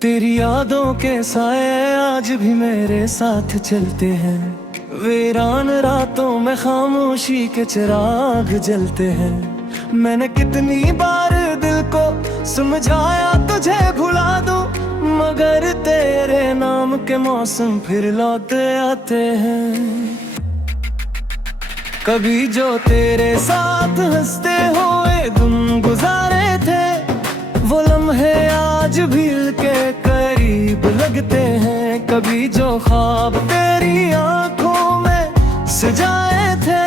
तेरी यादों के साए आज भी मेरे साथ चलते हैं। वीरान रातों में खामोशी के चिराग जलते हैं। मैंने कितनी बार दिल को समझाया तुझे भुला दूं, मगर तेरे नाम के मौसम फिर लौटे आते हैं। कभी जो तेरे साथ हंसते हुए दिन गुजारे थे, वो लम्हे आज भी के करीब लगते हैं। कभी जो ख्वाब तेरी आंखों में सजाए थे,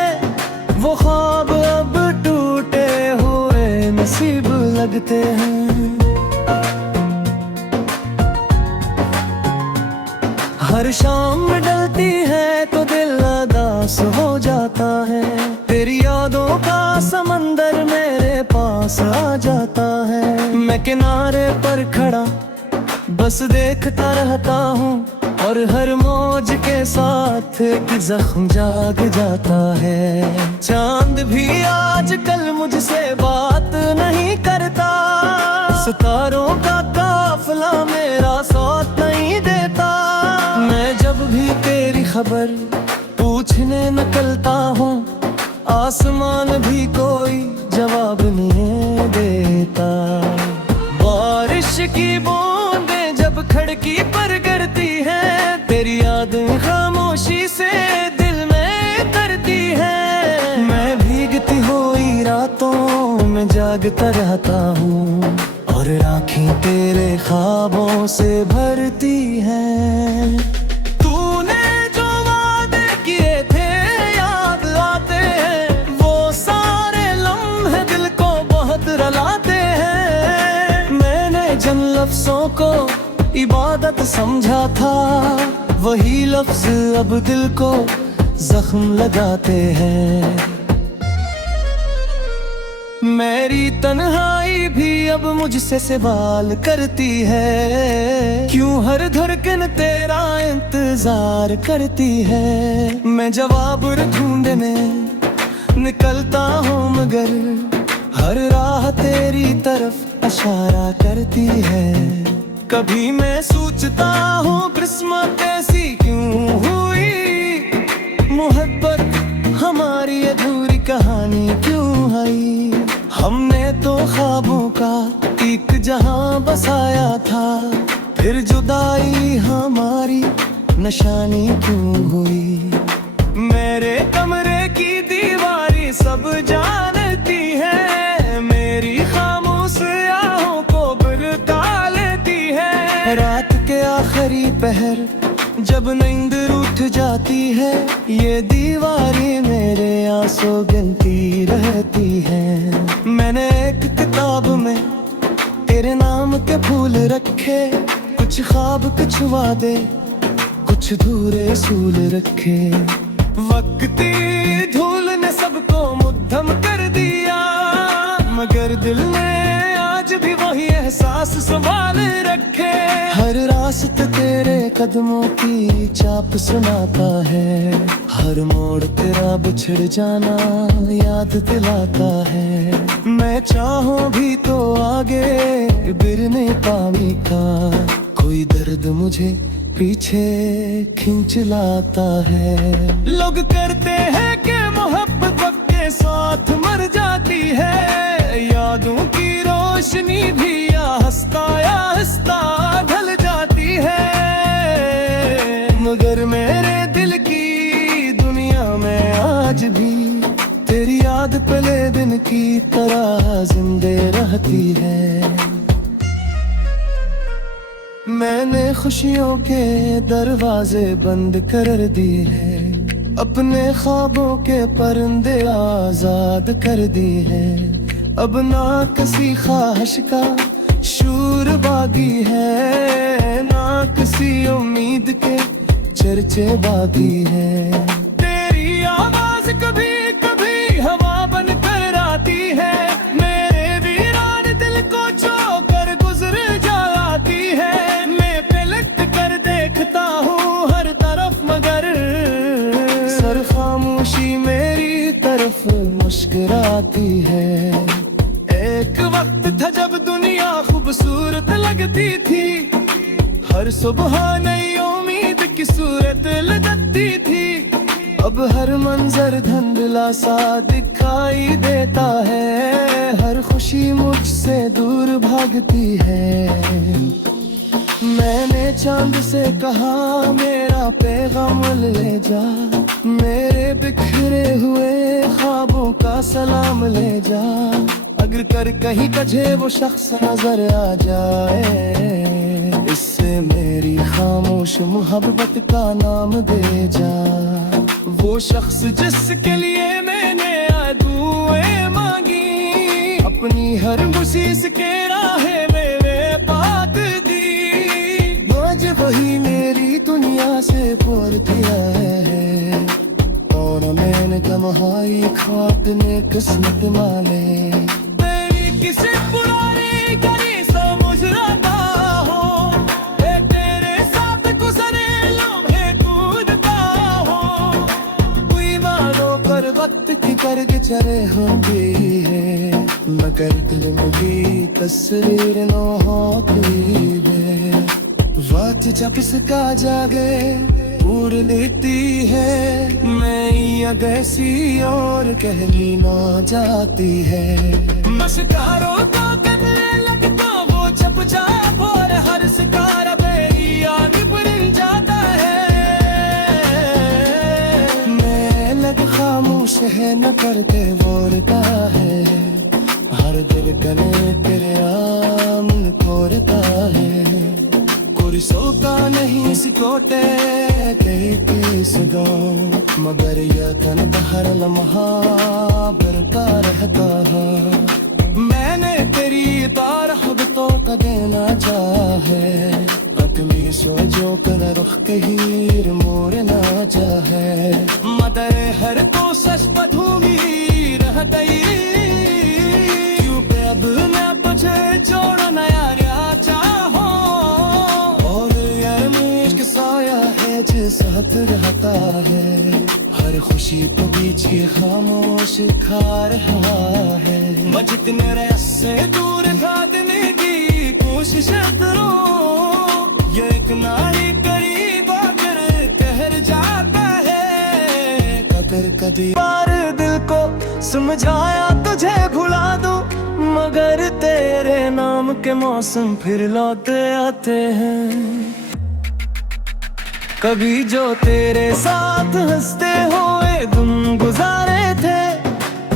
वो ख्वाब अब टूटे हुए नसीब लगते हैं। हर शाम ढलती है तो दिल उदास हो जाता है। तेरी यादों का समंदर मेरे पास आ जाता है। मैं किनारे पर खड़ा बस देखता रहता हूँ, और हर मौज के साथ एक जख्म जाग जाता है। चांद भी आजकल मुझसे बात नहीं करता, सितारों का काफिला मेरा साथ नहीं देता। मैं जब भी तेरी खबर पूछने निकलता हूँ, आसमान भी कोई जवाब नहीं देता। बारिश की बूंदें जब खिड़की पर गिरती हैं, तेरी यादें खामोशी से दिल में करती हैं। मैं भीगती हुई रातों में जागता रहता हूँ, और आँखें तेरे ख्वाबों से भरती हैं। तूने जो वादे किए थे याद आते हैं, वो सारे लम्हे दिल को बहुत रुलाते हैं। मैंने जिन लफ्जों को इबादत समझा था, वही लफ्ज अब दिल को जख्म लगाते हैं। मेरी तन्हाई भी अब मुझसे सवाल करती है, क्यों हर धड़कन तेरा इंतजार करती है। मैं जवाब ढूंढने निकलता हूँ, मगर हर राह तेरी तरफ इशारा करती है। कभी मैं सोचता हूँ किस्मत ऐसी क्यों हुई, मोहब्बत हमारी अधूरी कहानी क्यों है। हमने तो ख्वाबों का एक जहां बसाया था, फिर जुदाई हमारी निशानी क्यों हुई। मेरे कमरे की दीवारी सब जानती है, मेरी खामोश आहों को बिरका लेती है। रात के आखिरी पहर जब नींद उठ जाती है, ये दीवारी मेरे आंसू गिनती रहती है। मैंने एक किताब में तेरे नाम के फूल रखे, कुछ ख्वाब कुछ वादे कुछ धूरे असूल रखे। वक्ती धूल ने सबको मुद्दम कर दिया, मगर दिल ने आज भी वही एहसास संभाल रखे। हर रास्ते तेरे कदमों की चाप सुनाता है, हर मोड़ तेरा बिछड़ जाना याद दिलाता है। मैं चाहूं भी तो आगे बिरने पानी का, कोई दर्द मुझे पीछे खींच लाता है। लोग करते हैं कि मोहब्बत वक्त के साथ मर जाती है, यादों की रोशनी भी हंसता ढल जाती है। मगर मेरे दिल की दुनिया में आज भी तेरी याद पले दिन की तरह जिंदे रहती है। मैंने खुशियों के दरवाजे बंद कर दिए हैं, अपने ख्वाबों के परिंदे आजाद कर दिए हैं। अब ना किसी ख्वाहिश का शूर बागी है, ना किसी उम्मीद के चर्चे बागी है। तेरी आवाज कभी कभी हवा बन कर आती है, मेरे वीरान दिल को छोकर गुजर जाती है। मैं पलट कर देखता हूँ हर तरफ, मगर सर खामोशी मेरी तरफ मुस्कुराती है। एक वक्त था जब दुनिया खूबसूरत लगती थी, हर सुबह नई उम्मीद की सूरत लदकती थी। अब हर मंजर धुंधला सा दिखाई देता है, हर खुशी मुझसे दूर भागती है। मैंने चांद से कहा मेरा पैगाम ले जा, मेरे बिखरे हुए ख्वाबों का सलाम ले जा। अगर कर कहीं तुझे वो शख्स नजर आ जाए, इससे मेरी खामोश मोहब्बत का नाम दे जा। वो शख्स जिसके लिए मैंने दुआएं मांगी, अपनी हर मुसीबत के राहे मेरे पाक दी। आज वही मेरी दुनिया से पोर दिया है, और मैंने कमाई ख्वाब ने किस्मत माले। मेरी किसी पुरानी गली समझ रहा हो, तेरे साथ गुजरे लम्हे कूदता हो। कोई मानो कर वक्त की करके चले होंगी है, मगर दिल में भी तस्वीर न होती है। रात जब इसका जागे पूर लेती है, मैं कैसी और कहनी ना जाती है। मस्कारों का करने लगता वो चुपचाप, और हर सितारा बेयान बन जाता है। मैं लग खामोश है न करके बोलता है, हर दिल गले तेरे आम कोरता है। कोई सोता नहीं सिकोटे मगर यतन हर लम्हा बरता रहता है। मैंने तेरी तारहबतों का देना चाहे, अकमी सोजो कर रुख कहीर मोर ना चाहे। मदर हर तो सच पधूमी रह गई, क्यों पे अब मैं तुझे जोड़ना यार चाहो। और यार मुश्क साया है जिस साथ रहता है, हर खुशी को बीच ये खामोश खा रहा है। मैं जितने रस से दूर भागने की कोशिश करूं, ये एक नारी करीब आकर कहर जाता है। अगर कभी बार दिल को समझाया तुझे भुला दूं, मगर तेरे नाम के मौसम फिर लौटे आते हैं। कभी जो तेरे साथ हंसते हुए दिन गुजारे थे,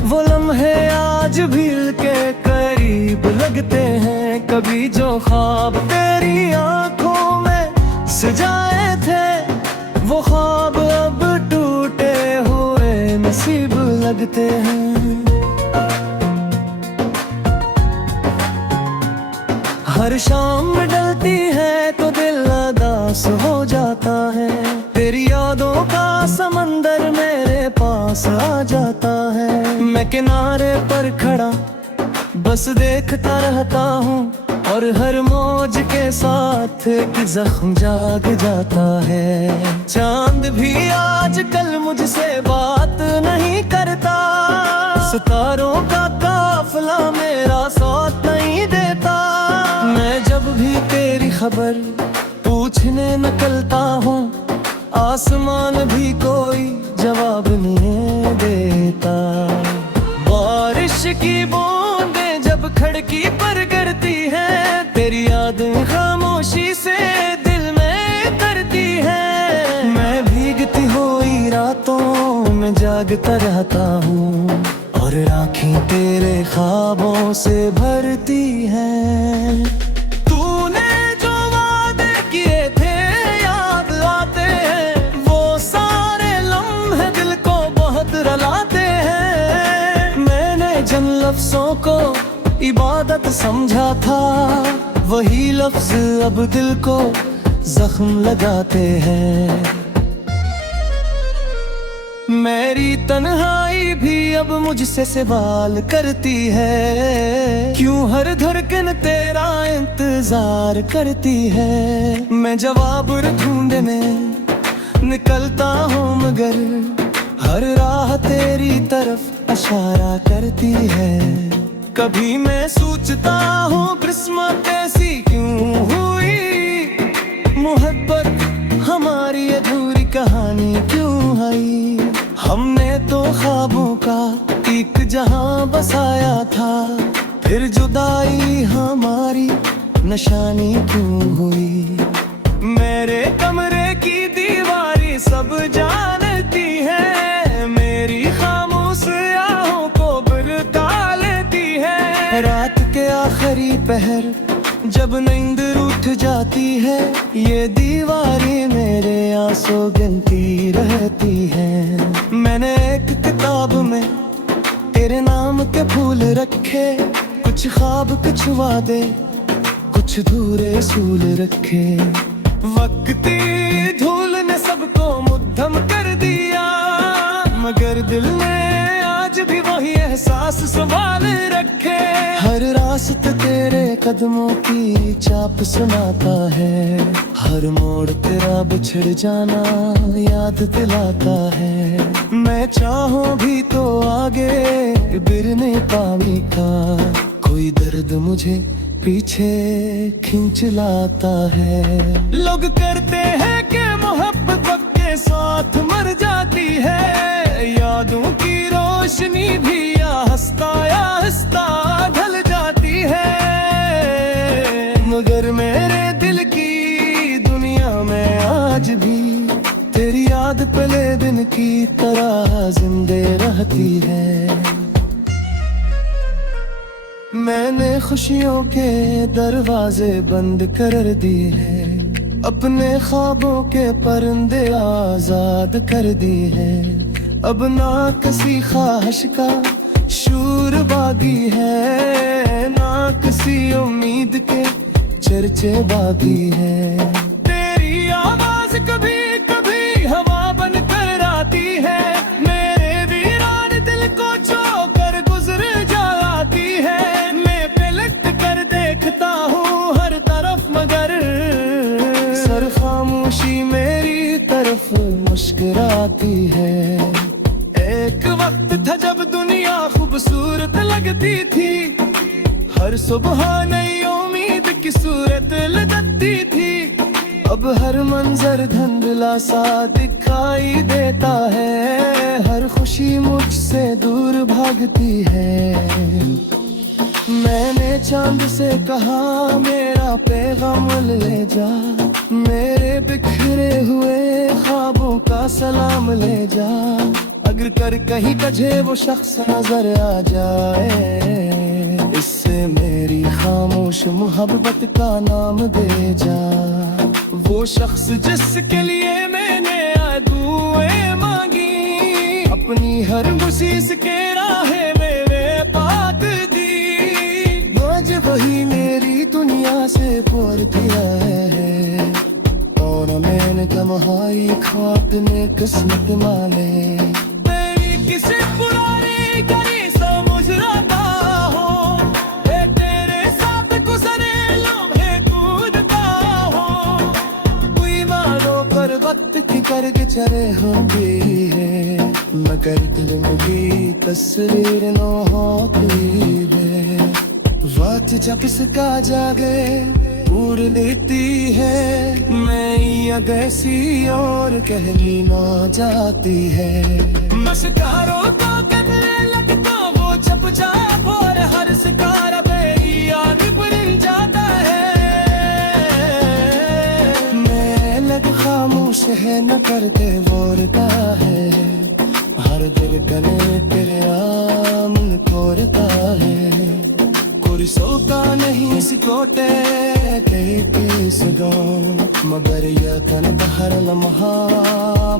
वो लम्हे आज भी के करीब लगते हैं। कभी जो ख्वाब तेरी आंखों में सजाए थे, वो ख्वाब अब टूटे हुए नसीब लगते हैं। हर शाम ढलती है तो दिल उदास हो जाता है, तेरी यादों का समंदर मेरे पास आ जाता है। मैं किनारे पर खड़ा बस देखता रहता हूँ, और हर मौज के साथ एक जख्म जाग जाता है। चांद भी आजकल मुझसे बात नहीं करता, सितारों का काफिला मेरा साथ नहीं देता। मैं जब भी तेरी खबर पूछने निकलता हूँ, आसमान भी कोई जवाब नहीं देता। बारिश की बूंदें जब खिड़की पर गिरती हैं, तेरी यादें खामोशी से दिल में करती हैं। मैं भीगती हुई रातों में जागता रहता हूँ, और आँखें तेरे ख्वाबों से भरती हैं। तूने जो वादे किए थे याद आते हैं, वो सारे लम्हे दिल को बहुत रुलाते हैं। मैंने जिन लफ्जों को इबादत समझा था, वही लफ्ज अब दिल को जख्म लगाते हैं। मेरी तन्हाई भी अब मुझसे सवाल करती है, क्यों हर धड़कन तेरा इंतजार करती है। मैं जवाब ढूंढने निकलता हूँ, मगर हर राह तेरी तरफ इशारा करती है। कभी मैं सोचता हूँ किस्मत ऐसी क्यों हुई, मोहब्बत हमारी अधूरी कहानी क्यों आई। हमने तो ख्वाबों का एक जहां बसाया था, फिर जुदाई हमारी निशानी क्यों हुई। मेरे कमरे की दीवारी सब जानती है, मेरी खामोश आहों को बुलता लेती है। रात के आखिरी पहर जब नींद उठ जाती है, ये दीवारी मेरे आंसू गिनती रहती है। मैंने एक किताब में तेरे नाम के फूल रखे, कुछ ख्वाब कुछ वादे कुछ धूरे सूल रखे। वक्ती धूल ने सबको मुद्दम कर दिया, मगर दिल ने आज भी वही एहसास संभाल रखे। हर रास्ते तेरे कदमों की चाप सुनाता है, हर मोड़ तेरा बिछड़ जाना याद दिलाता है। मैं चाहूं भी तो आगे गिर नहीं पाऊंगी का, कोई दर्द मुझे पीछे खींच लाता है। लोग करते हैं कि मोहब्बत वक्त के साथ मर जाती है, यादों की रोशनी भी आहिस्ता आहिस्ता ढल जाती है। मगर मेरे दिल की दुनिया में आज भी तेरी याद पले दिन की तरह जिंदे रहती है। मैंने खुशियों के दरवाजे बंद कर दिए हैं, अपने ख्वाबों के परिंदे आजाद कर दिए हैं। अब ना किसी ख्वाहिश का शूर बागी है, ना किसी उम्मीद के चर्चे बागी है। तेरी आवाज कभी कभी हवा बन कर आती है, मेरे वीरान दिल को छूकर गुजर जाती है। मैं पलट कर देखता हूँ हर तरफ, मगर सर खामोशी मेरी तरफ मुस्कुराती है। एक वक्त था जब दुनिया खूबसूरत लगती थी, हर सुबह नई उम्मीद की सूरत लगती थी। अब हर मंजर धुंधला सा दिखाई देता है, हर खुशी मुझसे दूर भागती है। मैंने चांद से कहा मेरा पैगाम ले जा, मेरे बिखरे हुए ख्वाबों का सलाम ले जा। अगर कर कहीं तुझे वो शख्स नजर आ जाए, इससे मेरी खामोश मोहब्बत का नाम दे जा। वो शख्स जिसके लिए मैंने दुआएं मांगी, अपनी हर मुसीबत के राहे मेरे बात दी। आज वही मेरी दुनिया से पोर दिया है, और मैंने कमाई ख्वाब ने किस्मत माने। किसी पुरानी गली समझ रहा हो, तेरे साथ गुजरे लम्हे कूदता हो। कोई मानो पर वक्त की करके चले होंगी है, मगर दिल में भी तस्वीर न होती है। वक्त जब इसका जागे उड़ लेती है, मैं या कैसी और कहनी न जाती है। मस्कारों को करने लगता वो चुपचाप, और हर शिकार बेयाद बन जाता है। मैं लग खामोश है न करते बोलता है, हर दिल कने तेरे आमन कोरता है। कोई सोता नहीं सिकोते कहीं सगो, मगर यह तन हर लम्हा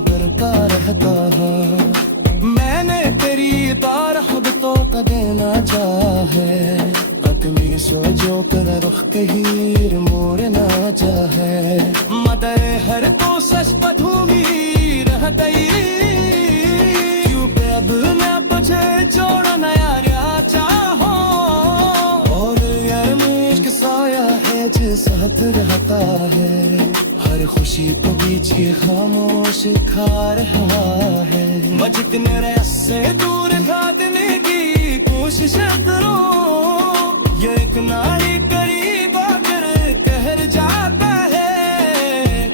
बरता रहता है। मैंने तेरी बारहबतों का देना चाहे, अकमी सोचो कर रुख कहीं मोर ना चाहे। मदर हर तो सच पधूमी रह गई, क्यों पे अब मैं तुझे जोड़ नया चाहो। और यार मुझ साया है जो साथ रहता है, हर खुशी को बीच के खामोश खा रहा है। मैं जितने रस्से दूर भागने की कोशिश करूं, ये एक नारी करीब आकर कहर जाता है।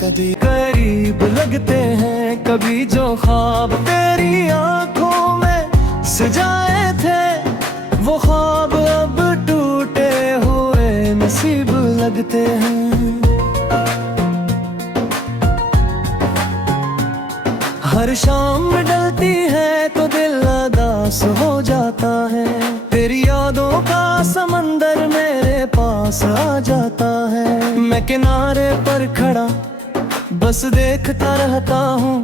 कभी करीब लगते हैं, कभी जो ख्वाब तेरी आंखों में सजाए थे, वो ख्वाब अब टूटे हुए नसीब लगते हैं। हर शाम डलती है तो दिल उदास हो जाता है, तेरी यादों का समंदर मेरे पास आ जाता है। मैं किनारे पर खड़ा बस देखता रहता हूँ,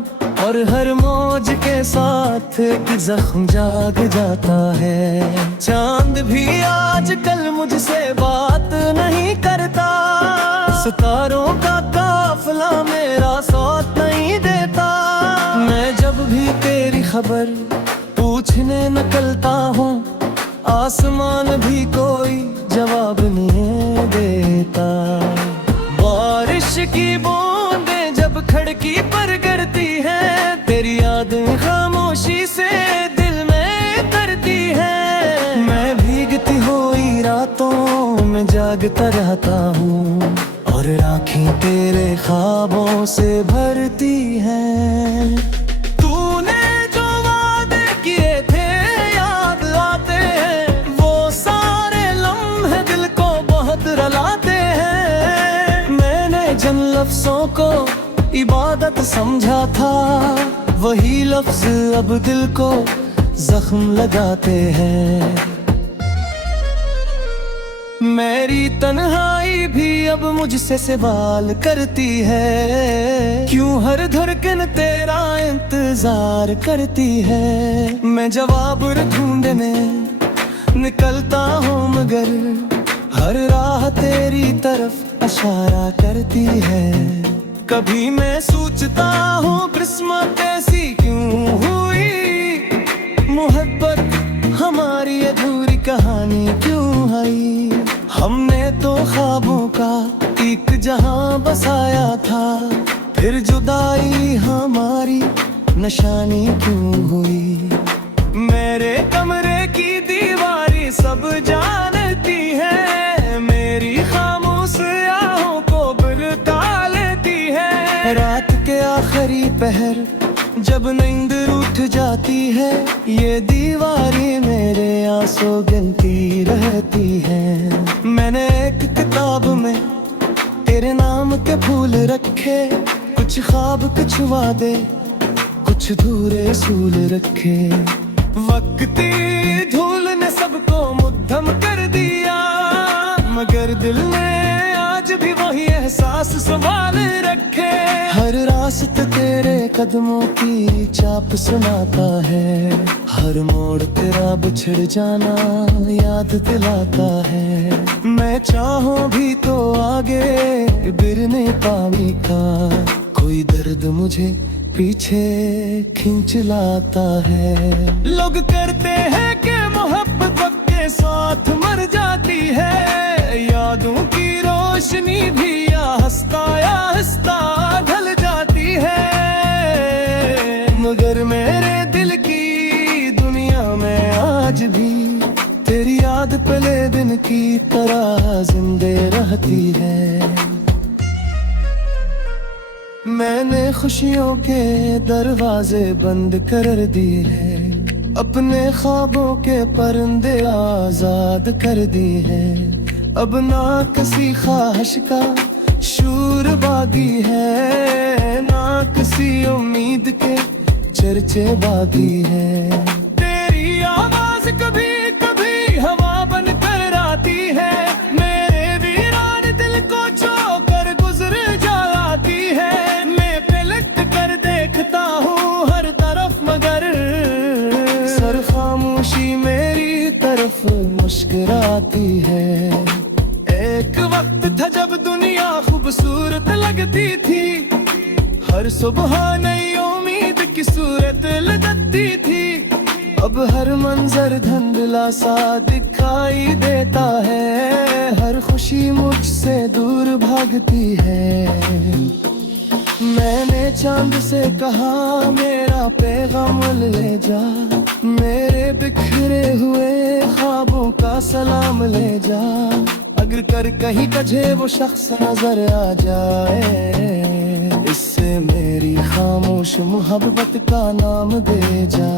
और हर मौज के साथ एक जख्म जाग जाता है। चांद भी आजकल मुझसे बात नहीं करता, सितारों का काफिला मेरा साथ नहीं देता। मैं जब भी तेरी खबर पूछने निकलता हूँ, आसमान भी कोई जवाब नहीं देता। बारिश की बूंदें जब खिड़की पर गिरती हैं, तेरी यादें खामोशी से दिल में करती हैं। मैं भीगती हुई रातों में जागता रहता हूँ, और आँखें तेरे ख्वाबों से भरती हैं। तूने जो वादे किए थे याद आते हैं, वो सारे लम्हे दिल को बहुत रुलाते हैं। मैंने जिन लफ्जों को इबादत समझा था, वही लफ्ज अब दिल को जख्म लगाते हैं। मेरी तन्हाई भी अब मुझसे सवाल करती है, क्यों हर धड़कन तेरा इंतजार करती है। मैं जवाब ढूंढने निकलता हूँ, मगर हर राह तेरी तरफ इशारा करती है। कभी मैं सोचता हूँ किस्मत ऐसी क्यों हुई, मोहब्बत हमारी अधूरी कहानी क्यों आई। हमने तो ख्वाबों का एक जहां बसाया था, फिर जुदाई हमारी निशानी क्यों हुई। मेरे कमरे की दीवारी सब जानती है, मेरी खामोश आहों को बिरता लेती है। रात के आखिरी पहर जब नींद उठ जाती है, ये दीवारी मेरे आंसू गिनती रहती है। मैंने एक किताब में तेरे नाम के फूल रखे, कुछ ख्वाब कुछ वादे कुछ धूरे सूल रखे। वक्ती धूल ने सबको मुद्दम कर दिया, मगर दिल ने आज भी वही एहसास संभाल रखे। हर रास्ते तेरे कदमों की चाप सुनाता है, हर मोड़ तेरा बिछड़ जाना याद दिलाता है। मैं चाहूं भी तो आगे गिरने पानी का, कोई दर्द मुझे पीछे खींच लाता है। लोग करते हैं कि मोहब्बत के साथ मर जाती है, यादों की रोशनी भी आहिस्ता आहिस्ता ढल जाती है। मगर मेरे दिल की दुनिया में आज भी तेरी याद पले दिन की तरह जिंदे रहती है। मैंने खुशियों के दरवाजे बंद कर दिए हैं, अपने ख्वाबों के परिंदे आजाद कर दिए हैं। अब ना किसी ख्वाहिश का शूर बागी है, ना किसी उम्मीद के चर्चे बागी है। तेरी आवाज कभी कभी हवा बन कर आती है, मेरे वीरान दिल को छूकर गुजर जाती है। मैं पलट कर देखता हूँ हर तरफ, मगर सर खामोशी मेरी तरफ मुस्कुराती है। एक वक्त था जब दुनिया खूबसूरत लगती थी, हर सुबह नई उम्मीद की सूरत लगती थी। अब हर मंजर धुंधला सा दिखाई देता है, हर खुशी मुझसे दूर भागती है। मैंने चांद से कहा मेरा पैगाम ले जा, मेरे बिखरे हुए ख्वाबों का सलाम ले जा। अगर कर कहीं तुझे वो शख्स नजर आ जाए, इससे मेरी खामोश मोहब्बत का नाम दे जा।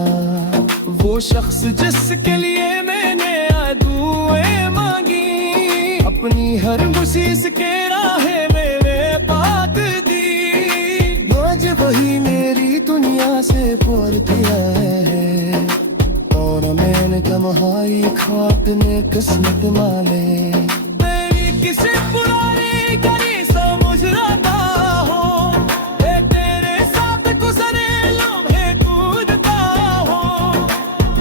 वो शख्स जिसके लिए मैंने दुआएं मांगी, अपनी हर मुसीबत के राहे मेरे बात दी। आज वही मेरी दुनिया से पोर दिया है, और मैंने कमाई खाक ने किस्मत माले। मेरी किसी पुरानी करी समझ रहा हो, तेरे साथ गुजरे लम्हे कूदता हो।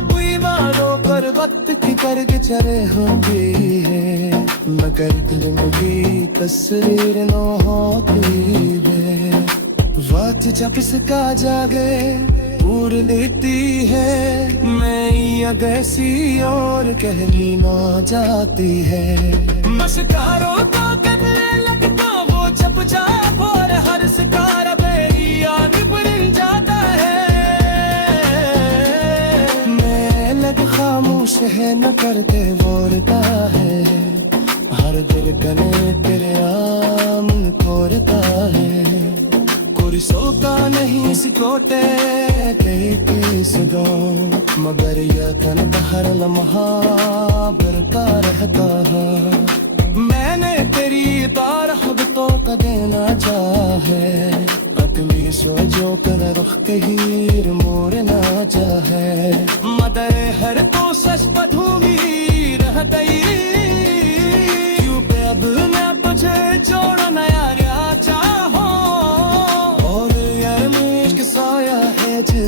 कोई मानो पर वक्त की करके चले होंगे, मगर जिंदगी तस्वीर न होती है। वक्त जब इसका जागे उड़ लेती है, मैं या कैसी और कहनी न जाती है। मस्कारों को करने लगता वो चुपचाप, और हर शिकार मेरी याद बन जाता है। मैं लग खामोश है न करके बोलता है, हर दिल कने तेरे आम कोरता है। कोई सोता नहीं सिकोटे किसी दो, मगर यतन हर लम्हा बरता रहता है। मैंने तेरी तारीफों का देना चाहे, अपनी सोचो कर रुख कहीं मोड़ना चाहे। मदर हर तो सच पधूंगी रह गई, क्यों पे अब मैं तुझे छोड़ना यार चाहो।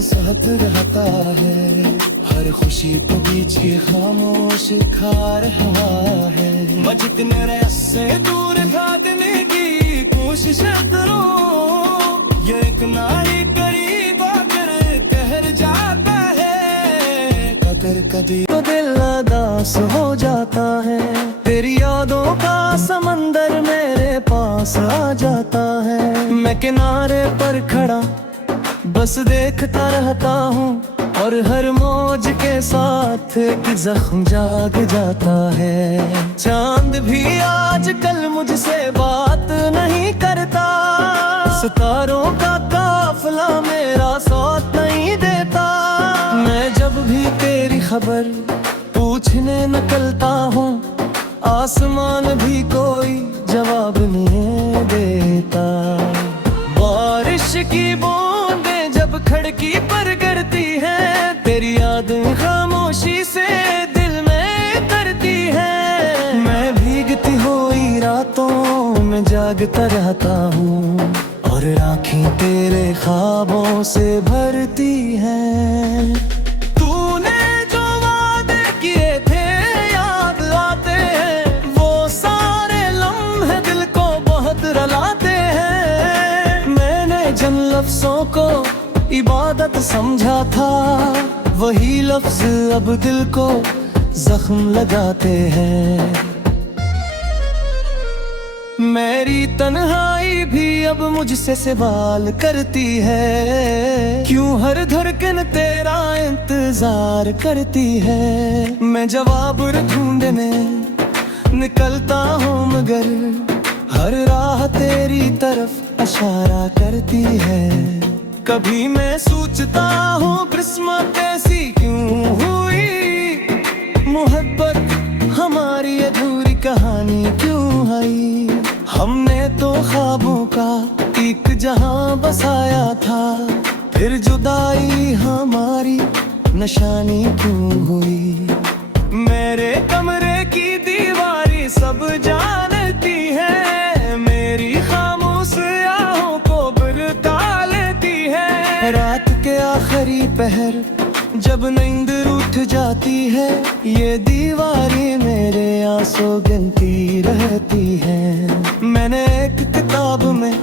साथ रहता है, हर खुशी तो बीच के खामोश खार हवा है। मैं जितने रस से दूर भागने की कोशिश करूं, ये एक ना ही करीब आकर कहर जाता है। कदर कदी तो दिल उदास हो जाता है, तेरी यादों का समंदर मेरे पास आ जाता है। मैं किनारे पर खड़ा बस देखता रहता हूँ, और हर मौज के साथ एक जख्म जाग जाता है। चांद भी आजकल मुझसे बात नहीं करता, सितारों का काफिला मेरा साथ नहीं देता। मैं जब भी तेरी खबर पूछने निकलता हूँ, आसमान भी कोई जवाब नहीं देता। बारिश की खिड़की पर गिरती है, तेरी याद खामोशी से दिल में करती है। मैं भीगती हुई रातों में जागता रहता हूँ, और आँखें तेरे ख्वाबों से भरती हैं। तूने जो वादे किए थे याद आते हैं, वो सारे लम्हे दिल को बहुत रुलाते हैं। मैंने जिन लफ्जों को इबादत समझा था, वही लफ्ज अब दिल को जख्म लगाते हैं। मेरी तन्हाई भी अब मुझसे सवाल करती है, क्यों हर धड़कन तेरा इंतजार करती है। मैं जवाब ढूंढने निकलता हूँ, मगर हर राह तेरी तरफ इशारा करती है। कभी मैं सोचता हूँ किस्मत ऐसी क्यों हुई, मोहब्बत हमारी अधूरी कहानी क्यों आई। हमने तो ख्वाबों का एक जहां बसाया था, फिर जुदाई हमारी निशानी क्यों हुई। मेरे कमरे की दीवारी सब जानती है, मेरी खामोश आहों को बुलता लेती है। रात के आखिरी पहर जब नींद उठ जाती है, ये दीवारी मेरे आंसू गिनती रहती है। मैंने एक किताब में